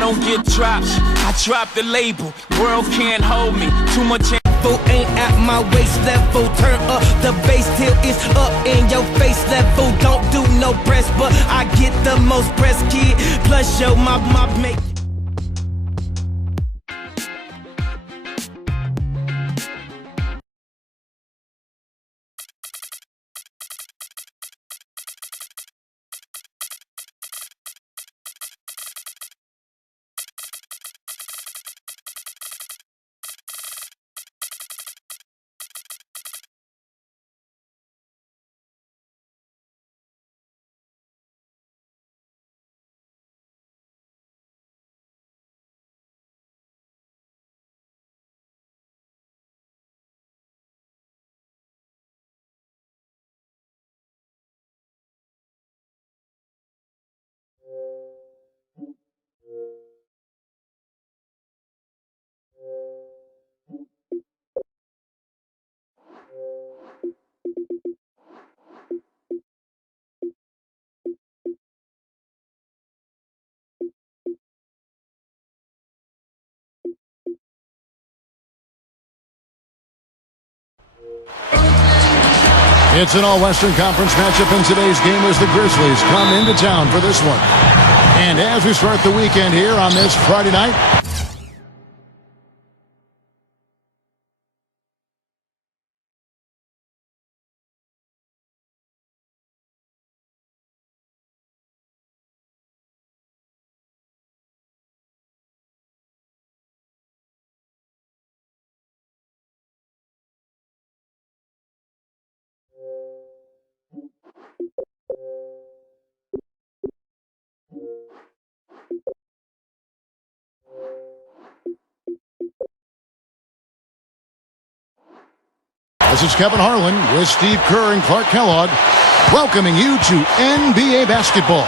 don't get dropped. I drop the label. World can't hold me. Too much info ain't at my waist level. Turn up the bass till it's up in your face level. Don't do no press, but I get the most press, kid. Plus yo, my make. It's an all-Western Conference matchup in today's game as the Grizzlies come into town for this one. And as we start the weekend here on this Friday night, this is Kevin Harlan with Steve Kerr and Clark Kellogg, welcoming you to NBA basketball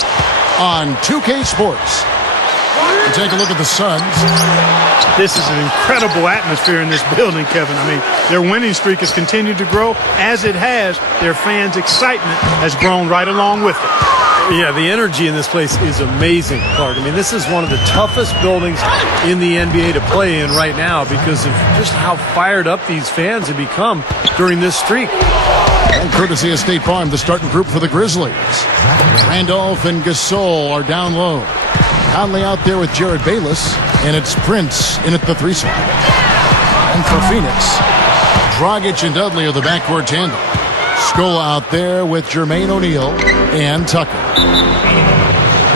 on 2K Sports. And take a look at the Suns. This is an incredible atmosphere in this building, Kevin. I mean, their winning streak has continued to grow. As it has, their fans' excitement has grown right along with it. Yeah, the energy in this place is amazing, Clark. I mean, this is one of the toughest buildings in the NBA to play in right now because of just how fired up these fans have become during this streak. And courtesy of State Farm, the starting group for the Grizzlies. Randolph and Gasol are down low. Conley out there with Jared Bayless, and it's Prince in at the 3 spot. And for Phoenix, Dragic and Dudley are the backcourt tandem. Scola out there with Jermaine O'Neal and Tucker.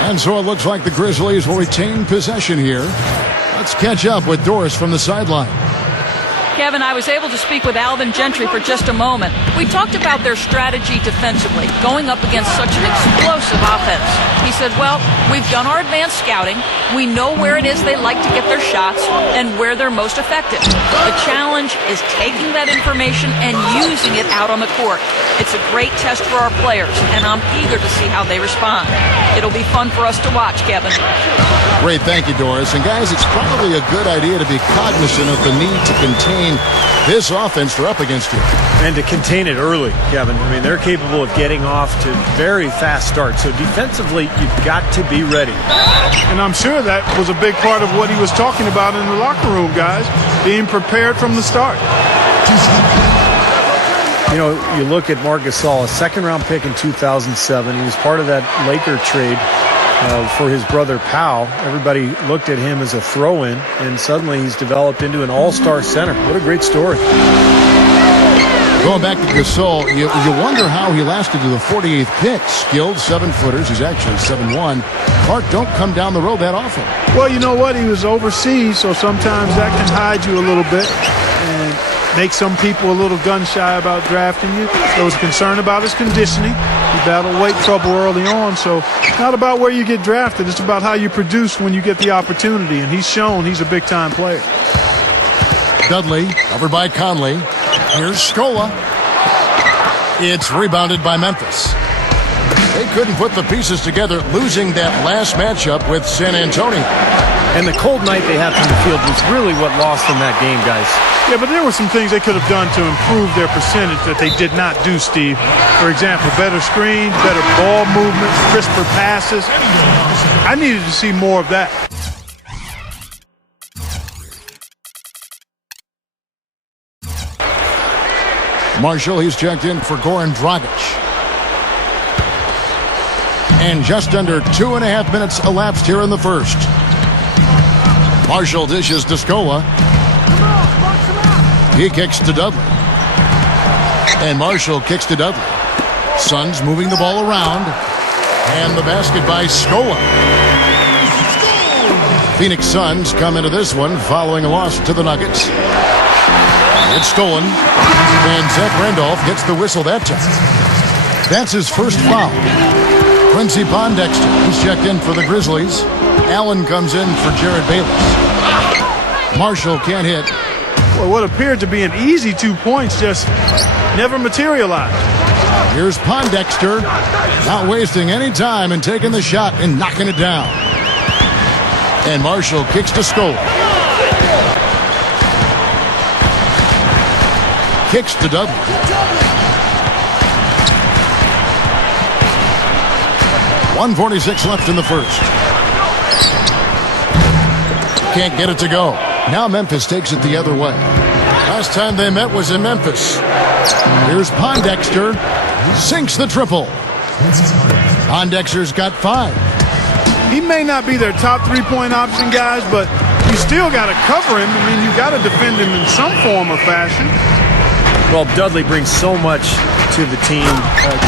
And so it looks like the Grizzlies will retain possession here. Let's catch up with Doris from the sideline. Kevin, I was able to speak with Alvin Gentry for just a moment. We talked about their strategy defensively, going up against such an explosive offense. He said, well, we've done our advanced scouting. We know where it is they like to get their shots and where they're most effective. The challenge is taking that information and using it out on the court. It's a great test for our players, and I'm eager to see how they respond. It'll be fun for us to watch, Kevin. Great, thank you, Doris. And guys, it's probably a good idea to be cognizant of the need to contain this offense they're up against you. And to contain it early, Kevin. I mean, they're capable of getting off to very fast starts. So defensively, you've got to be ready. And I'm sure that was a big part of what he was talking about in the locker room, guys, being prepared from the start. You know, you look at Marc Gasol, a second-round pick in 2007. He was part of that Laker trade for his brother Pau. Everybody looked at him as a throw-in, and suddenly he's developed into an all-star center. What a great story. Going back to Gasol, you wonder how he lasted to the 48th pick. Skilled 7-footers. He's actually 7'1". Clark, don't come down the road that often. Well, you know what? He was overseas, so sometimes that can hide you a little bit and make some people a little gun-shy about drafting you. There was concern about his conditioning. He battled weight trouble early on, so it's not about where you get drafted. It's about how you produce when you get the opportunity, and he's shown he's a big-time player. Dudley, covered by Conley. Here's Scola. It's rebounded by Memphis. They couldn't put the pieces together, losing that last matchup with San Antonio. And the cold night they had from the field was really what lost them that game, guys. Yeah, but there were some things they could have done to improve their percentage that they did not do, Steve. For example, better screens, better ball movement, crisper passes. I needed to see more of that. Marshall, he's checked in for Goran Dragic. And just under 2.5 minutes elapsed here in the first. Marshall dishes to Scola. He kicks to Dudley. And Marshall kicks to Dudley. Suns moving the ball around. And the basket by Scola. Phoenix Suns come into this one following a loss to the Nuggets. It's stolen. And Zach Randolph gets the whistle that time. That's his first foul. Quincy Pondexter, he's checked in for the Grizzlies. Allen comes in for Jared Bayless. Marshall can't hit. Well, what appeared to be an easy 2 points just never materialized. Here's Pondexter, not wasting any time and taking the shot and knocking it down. And Marshall kicks to Scola. Kicks to Dudley. .146 left in the first. Can't get it to go. Now Memphis takes it the other way. Last time they met was in Memphis. Here's Pondexter. Sinks the triple. Pondexter's got 5. He may not be their top 3-point option, guys, but you still got to cover him. I mean, you got to defend him in some form or fashion. Well, Dudley brings so much to the team,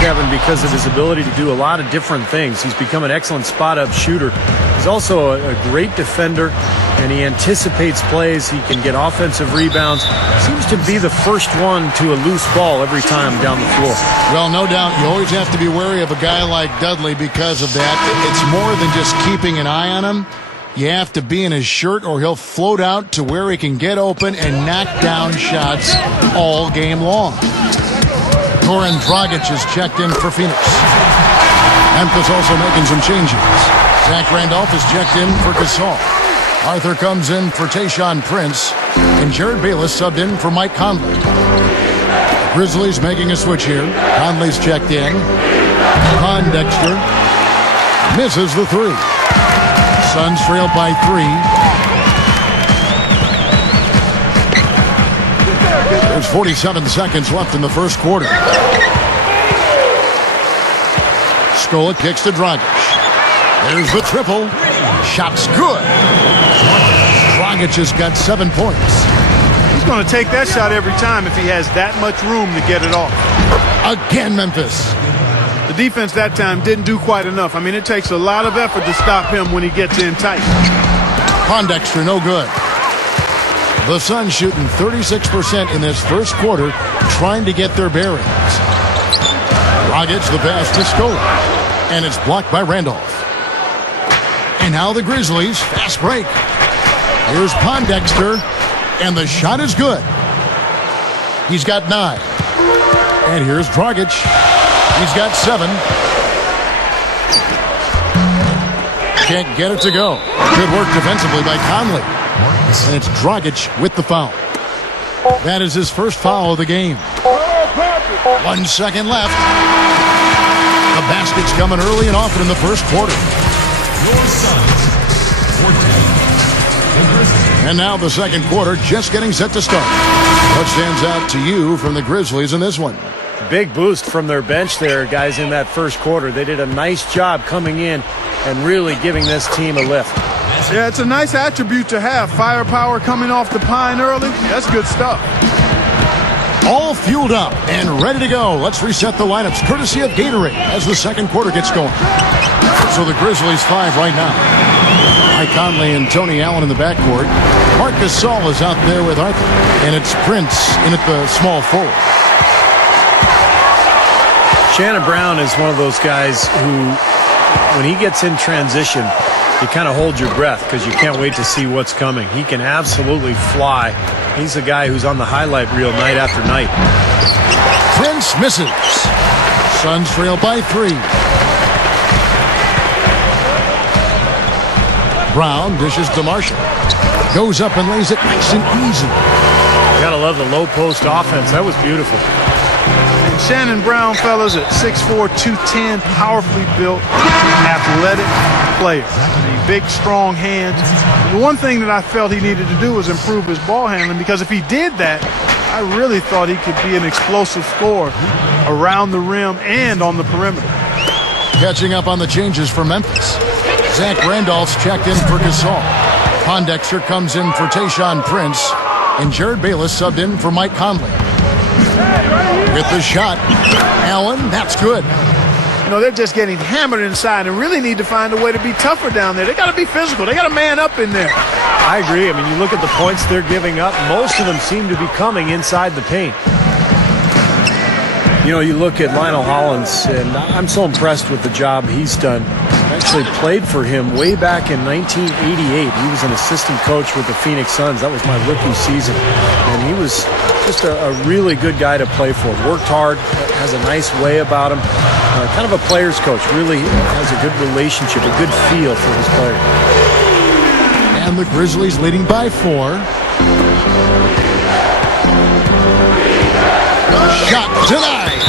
Kevin, because of his ability to do a lot of different things. He's become an excellent spot-up shooter. He's also a great defender, and he anticipates plays. He can get offensive rebounds. Seems to be the first one to a loose ball every time down the floor. Well, no doubt, you always have to be wary of a guy like Dudley because of that. It's more than just keeping an eye on him. You have to be in his shirt or he'll float out to where he can get open and knock down shots all game long. Goran Dragic is checked in for Phoenix. Memphis also making some changes. Zach Randolph is checked in for Gasol. Arthur comes in for Tayshaun Prince. And Jared Bayless subbed in for Mike Conley. Grizzlies making a switch here. Conley's checked in. Pondexter misses the 3. Suns trail by 3. There's 47 seconds left in the first quarter. Scola kicks to Dragic. There's the triple. Shot's good. Dragic has got 7 points. He's going to take that shot every time if he has that much room to get it off. Again, Memphis. The defense that time didn't do quite enough. I mean, it takes a lot of effort to stop him when he gets in tight. Pondexter, no good. The Suns shooting 36% in this first quarter, trying to get their bearings. Dragic the pass to Scola, and it's blocked by Randolph. And now the Grizzlies, fast break. Here's Pondexter, and the shot is good. He's got 9. And here's Dragic. He's got 7. Can't get it to go. Good work defensively by Conley. And it's Dragic with the foul. That is his first foul of the game. 1 second left. The basket's coming early and often in the first quarter. And now the second quarter just getting set to start. What stands out to you from the Grizzlies in this one? Big boost from their bench there, guys, in that first quarter. They did a nice job coming in and really giving this team a lift. Yeah, it's a nice attribute to have. Firepower coming off the pine early. That's good stuff. All fueled up and ready to go. Let's reset the lineups courtesy of Gatorade as the second quarter gets going. So the Grizzlies 5 right now. Mike Conley and Tony Allen in the backcourt. Marc Gasol is out there with Arthur. And it's Prince in at the small forward. Shannon Brown is one of those guys who, when he gets in transition, you kind of hold your breath because you can't wait to see what's coming. He can absolutely fly. He's a guy who's on the highlight reel night after night. Prince misses. Suns trail by 3. Brown dishes to Marshall. Goes up and lays it nice and easy. Gotta love the low post offense. That was beautiful. And Shannon Brown, fellas, at 6'4", 210, powerfully built, athletic player. I mean, big, strong hands. The one thing that I felt he needed to do was improve his ball handling, because if he did that, I really thought he could be an explosive scorer around the rim and on the perimeter. Catching up on the changes for Memphis. Zach Randolph's checked in for Gasol. Pondexter comes in for Tayshaun Prince. And Jared Bayless subbed in for Mike Conley. With the shot, Allen, that's good. You know, they're just getting hammered inside and really need to find a way to be tougher down there. They got to be physical. They got to man up in there. I agree. I mean, you look at the points they're giving up. Most of them seem to be coming inside the paint. You know, you look at Lionel Hollins, and I'm so impressed with the job he's done. I actually played for him way back in 1988. He was an assistant coach with the Phoenix Suns. That was my rookie season. And he was just a really good guy to play for. Worked hard, has a nice way about him. Kind of a player's coach. Really has a good relationship, a good feel for his players. And the Grizzlies leading by 4. Shot denied.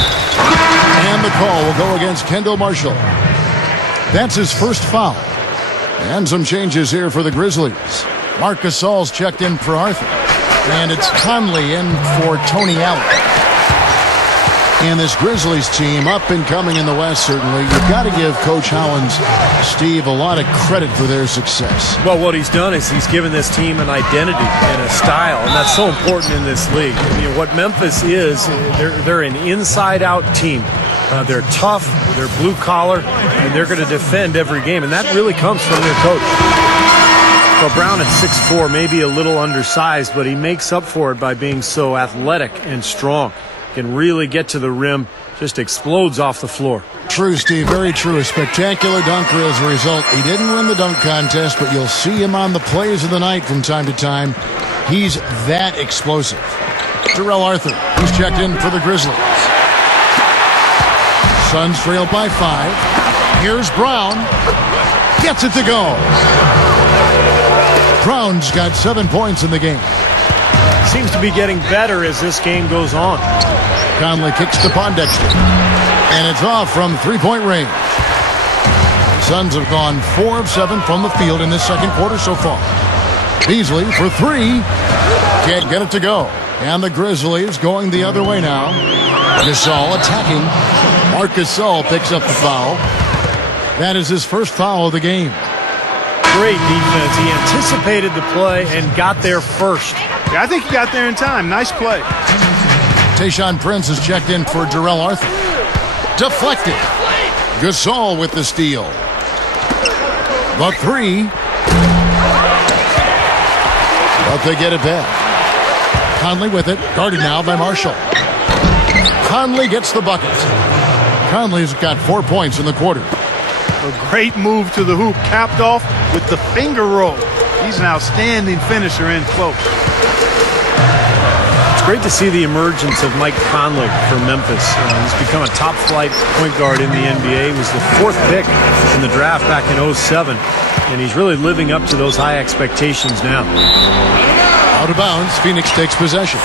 And the call will go against Kendall Marshall. That's his first foul. And some changes here for the Grizzlies. Marc Gasol's checked in for Arthur. And it's Conley in for Tony Allen. And this Grizzlies team, up and coming in the West, certainly. You've got to give Coach Howland's Steve a lot of credit for their success. Well, what he's done is he's given this team an identity and a style, and that's so important in this league. I mean, what Memphis is, they're an inside-out team. They're tough, they're blue-collar, and they're going to defend every game, and that really comes from their coach. Well, Brown at 6'4", maybe a little undersized, but he makes up for it by being so athletic and strong. Can really get to the rim, just explodes off the floor. True, Steve, very true. A spectacular dunker as a result. He didn't win the dunk contest, but you'll see him on the plays of the night from time to time. He's that explosive. Terrell Arthur, who's checked in for the Grizzlies. Suns trail by 5. Here's Brown. Gets it to go. Brown's got 7 points in the game. Seems to be getting better as this game goes on. Conley kicks to Pondexter. And it's off from three-point range. The Suns have gone 4 of 7 from the field in this second quarter so far. Beasley for 3. Can't get it to go. And the Grizzlies going the other way now. Gasol attacking. Marc Gasol picks up the foul. That is his first foul of the game. Great defense. He anticipated the play and got there first. Yeah, I think he got there in time. Nice play. Tayshaun Prince is checked in for Terrell Arthur. Deflected. Gasol with the steal. The 3. But they get it back. Conley with it. Guarded now by Marshall. Conley gets the bucket. Conley's got 4 points in the quarter. A great move to the hoop, capped off with the finger roll. He's an outstanding finisher in close. It's great to see the emergence of Mike Conley for Memphis. He's become a top-flight point guard in the NBA. He was the 4th pick in the draft back in 2007, and he's really living up to those high expectations now. Out of bounds, Phoenix takes possession.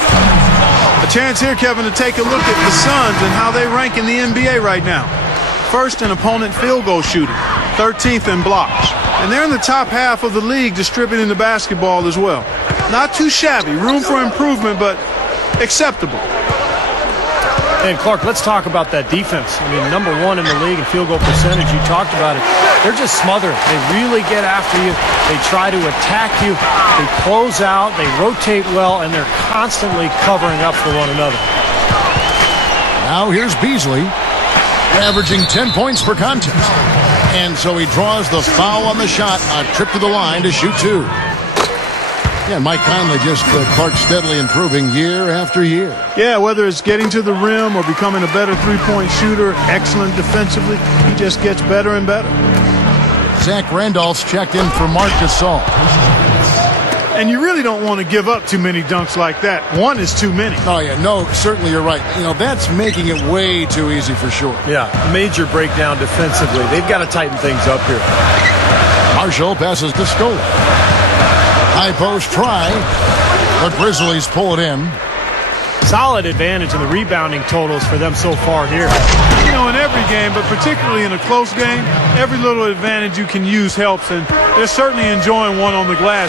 A chance here, Kevin, to take a look at the Suns and how they rank in the NBA right now. First in opponent field goal shooting, 13th in blocks. And they're in the top half of the league distributing the basketball as well. Not too shabby, room for improvement, but acceptable. And Clark, let's talk about that defense. I mean, number 1 in the league in field goal percentage. You talked about it. They're just smothering. They really get after you. They try to attack you. They close out. They rotate well, and they're constantly covering up for one another. Now here's Beasley, averaging 10 points per contest. And so he draws the foul on the shot, a trip to the line to shoot 2. Yeah, Mike Conley just Clark steadily improving year after year. Yeah, whether it's getting to the rim or becoming a better three-point shooter, excellent defensively, he just gets better and better. Zach Randolph's checked in for Marc Gasol. And you really don't want to give up too many dunks like that. 1 is too many. Oh, yeah, no, certainly you're right. You know, that's making it way too easy for sure. Yeah, major breakdown defensively. They've got to tighten things up here. Marshall passes to Scola. High post try. The Grizzlies pull it in. Solid advantage in the rebounding totals for them so far here. You know, in every game, but particularly in a close game, every little advantage you can use helps, and they're certainly enjoying one on the glass